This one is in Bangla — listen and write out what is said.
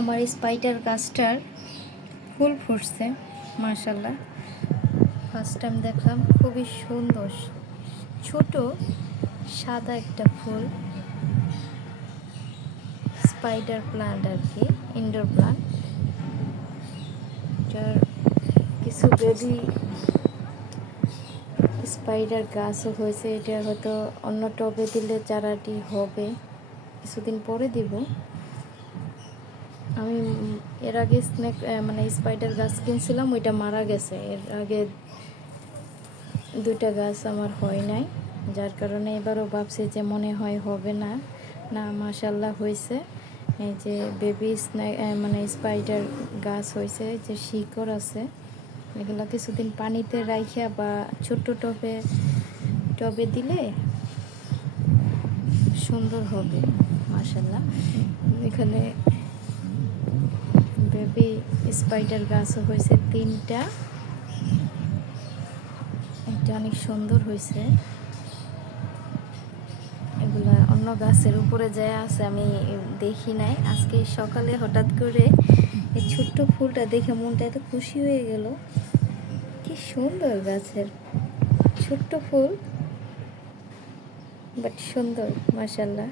আমার স্পাইডার গাছটার ফুল ফুটছে মাশাআল্লাহ। ফার্স্ট টাইম দেখলাম, খুবই সুন্দর ছোট সাদা একটা ফুল। স্পাইডার প্লান্ট আর কি, ইনডোর প্লান্ট। এটার কিছু বেবি স্পাইডার গাছও হয়েছে। এটা হয়তো অন্য টবে দিলে চারাটি হবে, কিছুদিন পরে দিব। আমি এর আগে স্পাইডার গাছ কিনছিলাম, ওইটা মারা গেছে। এর আগে দুইটা গাছ আমার হয় নাই, যার কারণে এবারও ভাবছি যে মনে হয় হবে না। না, মাশাআল্লাহ হয়েছে। এই যে বেবি স্পাইডার গাছ হয়েছে, যে শিকড় আছে, এগুলো কিছুদিন পানিতে রাইখা বা ছোট্ট টবে দিলে সুন্দর হবে মাশাআল্লাহ। এখানে বেবি স্পাইডার গাছও হয়েছে 3টা। এটা অনেক সুন্দর হয়েছে। এগুলা অন্য গাছের উপরে যায় আছে, আমি দেখি নাই। আজকে সকালে হঠাৎ করে এই ছোট্ট ফুলটা দেখে মনটা এত খুশি হয়ে গেল। কি সুন্দর গাছের ছোট্ট ফুল, বাট সুন্দর মাশাআল্লাহ।